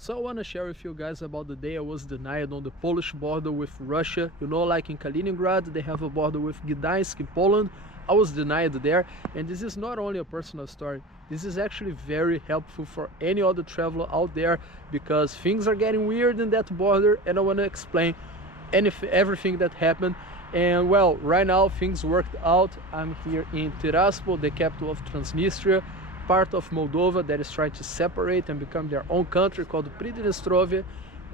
So I want to share with you guys about the day I was denied on the Polish border with Russia. You know, like in Kaliningrad, they have a border with Gdańsk in Poland. I was denied there, and this is not only a personal story. This is actually very helpful for any other traveler out there because things are getting weird in that border, and I want to explain everything that happened. And well, right now things worked out. I'm here in Tiraspol, the capital of Transnistria, part of Moldova that is trying to separate and become their own country called Pridnestrovia.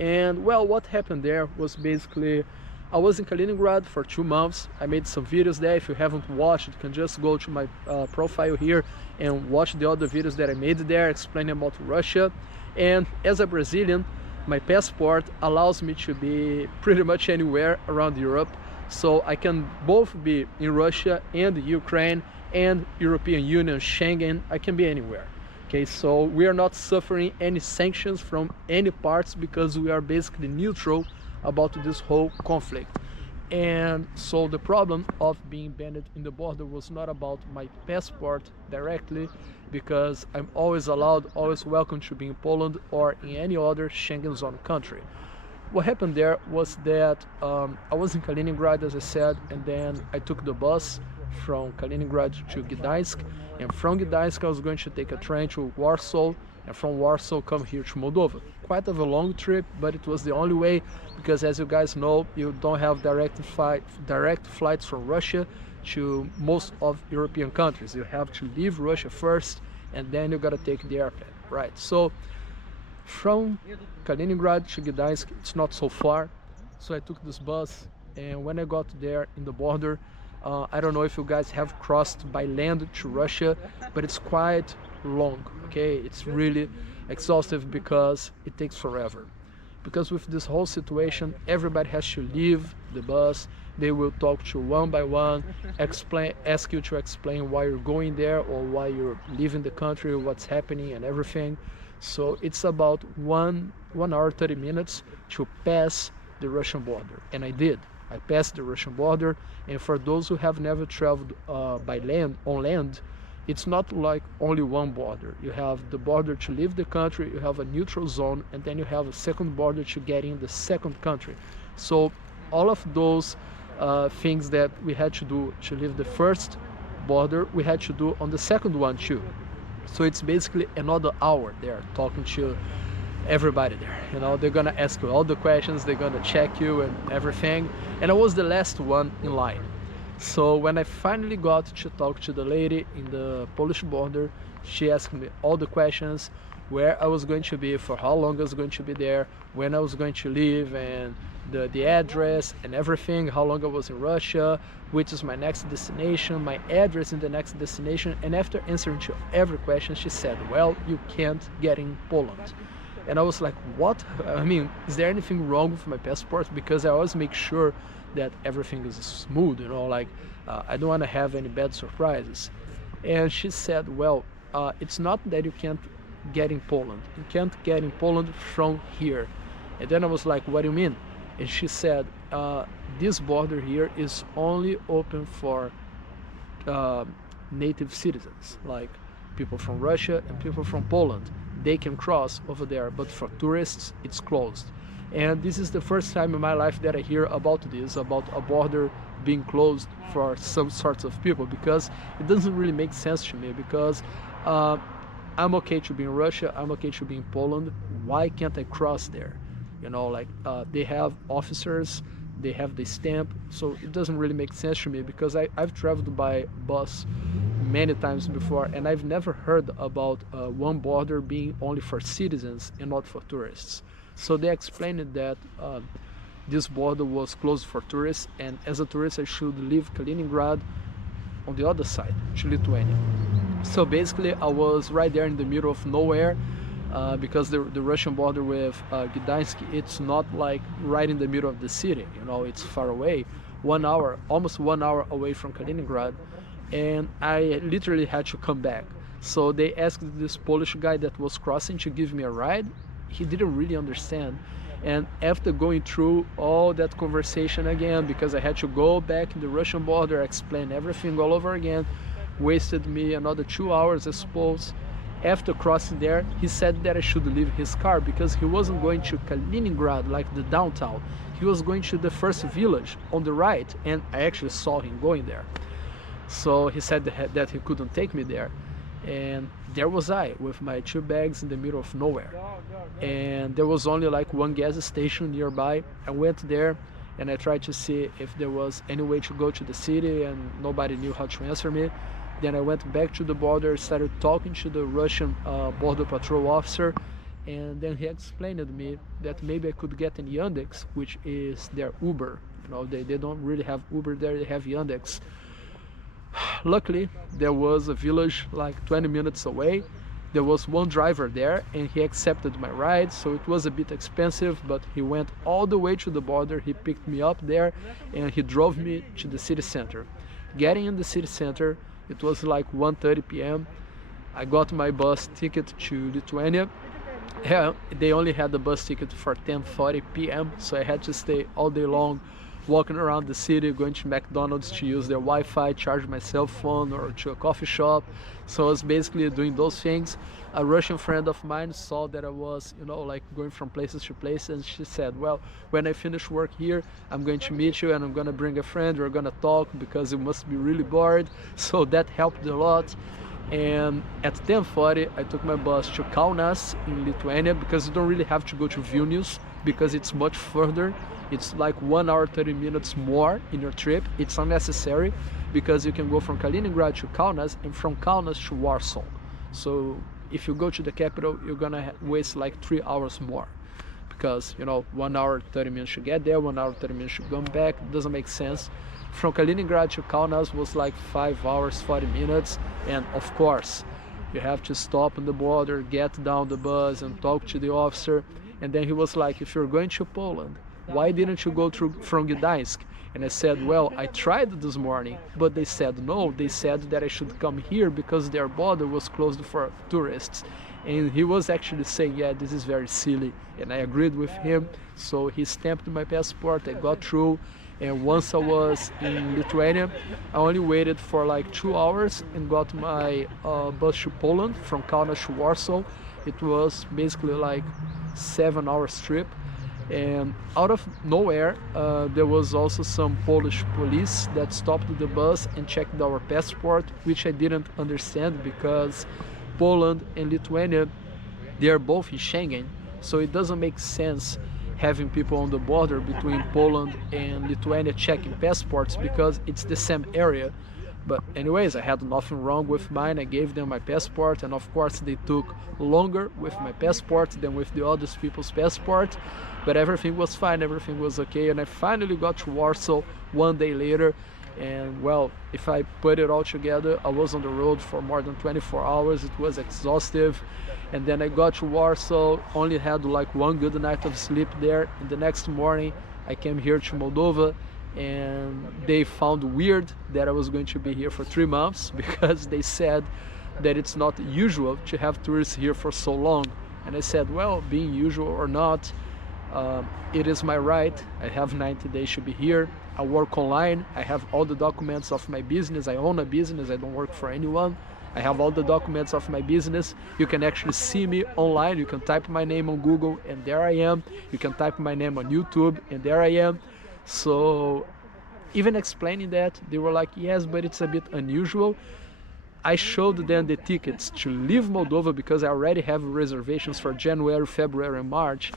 And well, what happened there was basically I was in Kaliningrad for 2 months. I made some videos there. If you haven't watched, you can just go to my profile here and watch the other videos that I made there explaining about Russia. And as a Brazilian, my passport allows me to be pretty much anywhere around Europe, so I can both be in Russia and Ukraine and European Union, Schengen. I can be anywhere. Okay, so we are not suffering any sanctions from any parts because we are basically neutral about this whole conflict. And so the problem of being banned in the border was not about my passport directly, because I'm always allowed, always welcome to be in Poland or in any other Schengen zone country. What happened there was that I was in Kaliningrad, as I said, and then I took the bus from Kaliningrad to Gdańsk, and from Gdańsk I was going to take a train to Warsaw, and from Warsaw come here to Moldova. Quite of a long trip, but it was the only way, because as you guys know, you don't have direct flights from Russia to most of European countries. You have to leave Russia first, and then you gotta take the airplane, right? So from Kaliningrad to Gdańsk, it's not so far, so I took this bus, and when I got there in the border, I don't know if you guys have crossed by land to Russia, but it's quite long, okay? It's really exhaustive because it takes forever. Because with this whole situation, everybody has to leave the bus. They will talk to one by one, ask you to explain why you're going there or why you're leaving the country, what's happening and everything. So it's about 1 hour 30 minutes to pass the Russian border, and I did. I passed the Russian border, and for those who have never traveled by land, on land, it's not like only one border. You have the border to leave the country, you have a neutral zone, and then you have a second border to get in the second country. So all of those things that we had to do to leave the first border, we had to do on the second one too. So it's basically another hour there talking to everybody there. You know, they're gonna ask you all the questions, they're gonna check you and everything. And I was the last one in line. So when I finally got to talk to the lady in the Polish border, she asked me all the questions, where I was going to be, for how long I was going to be there, when I was going to leave, and the address and everything, how long I was in Russia, which is my next destination, my address in the next destination. And after answering to every question, she said, well, you can't get in Poland. And I was like, what? I mean, is there anything wrong with my passport? Because I always make sure that everything is smooth, you know, like I don't want to have any bad surprises. And she said, well, it's not that you can't get in Poland. You can't get in Poland from here. And then I was like, what do you mean? And she said, this border here is only open for native citizens, like people from Russia and people from Poland. They can cross over there, but for tourists, it's closed. And this is the first time in my life that I hear about this, about a border being closed for some sorts of people, because it doesn't really make sense to me, because I'm okay to be in Russia, I'm okay to be in Poland. Why can't I cross there? You know, like they have officers, they have the stamp, so it doesn't really make sense to me, because I've traveled by bus many times before, and I've never heard about one border being only for citizens and not for tourists. So they explained that this border was closed for tourists, and as a tourist I should leave Kaliningrad on the other side to Lithuania. So basically I was right there in the middle of nowhere, because the Russian border with Gdańsk, it's not like right in the middle of the city, you know, it's far away, 1 hour, almost 1 hour away from Kaliningrad, and I literally had to come back. So they asked this Polish guy that was crossing to give me a ride. He didn't really understand, and after going through all that conversation again, because I had to go back in the Russian border, explain everything all over again, wasted me another 2 hours I suppose. After crossing there, he said that I should leave his car because he wasn't going to Kaliningrad, like the downtown. He was going to the first village on the right, and I actually saw him going there. So he said that he couldn't take me there. And there was I with my 2 bags in the middle of nowhere. And there was only like one gas station nearby. I went there and I tried to see if there was any way to go to the city, and nobody knew how to answer me. Then I went back to the border, started talking to the Russian border patrol officer, and then he explained to me that maybe I could get in Yandex, which is their Uber. You know, they don't really have Uber there, they have Yandex. Luckily, there was a village like 20 minutes away. There was one driver there and he accepted my ride, so it was a bit expensive, but he went all the way to the border, he picked me up there and he drove me to the city center. Getting in the city center, it was like 1:30 p.m. I got my bus ticket to Lithuania. Yeah, they only had the bus ticket for 10:40 p.m. so I had to stay all day long walking around the city, going to McDonald's to use their Wi-Fi, charge my cell phone, or to a coffee shop. So I was basically doing those things. A Russian friend of mine saw that I was, you know, like going from places to places, and she said, well, when I finish work here, I'm going to meet you and I'm going to bring a friend, we're going to talk because you must be really bored. So that helped a lot. And at 10:40 I took my bus to Kaunas in Lithuania, because you don't really have to go to Vilnius because it's much further. It's like 1 hour 30 minutes more in your trip. It's unnecessary because you can go from Kaliningrad to Kaunas and from Kaunas to Warsaw. So if you go to the capital, you're gonna waste like 3 hours more, because, you know, 1 hour 30 minutes to get there, 1 hour 30 minutes to come back. It doesn't make sense. From Kaliningrad to Kaunas was like 5 hours 40 minutes, and of course you have to stop on the border, get down the bus and talk to the officer. And then he was like, if you're going to Poland, why didn't you go through from Gdańsk? And I said, well, I tried this morning, but they said no. They said that I should come here because their border was closed for tourists. And he was actually saying, yeah, this is very silly. And I agreed with him. So he stamped my passport, I got through. And once I was in Lithuania, I only waited for like 2 hours and got my bus to Poland from Kaunas to Warsaw. It was basically like 7 hours trip. And out of nowhere, there was also some Polish police that stopped the bus and checked our passport, which I didn't understand because Poland and Lithuania, they are both in Schengen, so it doesn't make sense having people on the border between Poland and Lithuania checking passports because it's the same area. But anyways, I had nothing wrong with mine. I gave them my passport, and of course they took longer with my passport than with the other people's passport, but everything was fine, everything was okay. And I finally got to Warsaw 1 day later, and well, if I put it all together, I was on the road for more than 24 hours. It was exhaustive. And then I got to Warsaw, only had like 1 good night of sleep there, and the next morning I came here to Moldova. And they found weird that I was going to be here for 3 months because they said that it's not usual to have tourists here for so long. And I said, well, being usual or not, it is my right. I have 90 days to be here. I work online. I have all the documents of my business. I own a business. I don't work for anyone. I have all the documents of my business. You can actually see me online. You can type my name on Google and there I am. You can type my name on YouTube and there I am. So even explaining that, they were like, yes, but it's a bit unusual. I showed them the tickets to leave Moldova because I already have reservations for January, February, and March.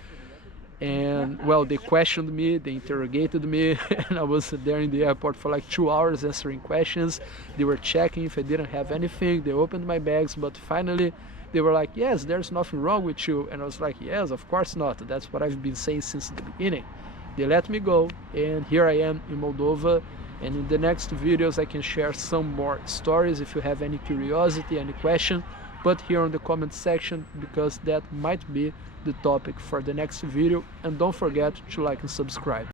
And well, they questioned me, they interrogated me, and I was there in the airport for like 2 hours answering questions. They were checking if I didn't have anything. They opened my bags, but finally they were like, yes, there's nothing wrong with you. And I was like, yes, of course not. That's what I've been saying since the beginning. They let me go, and here I am in Moldova. And in the next videos I can share some more stories if you have any curiosity, any question, put here on the comment section, because that might be the topic for the next video. And don't forget to like and subscribe.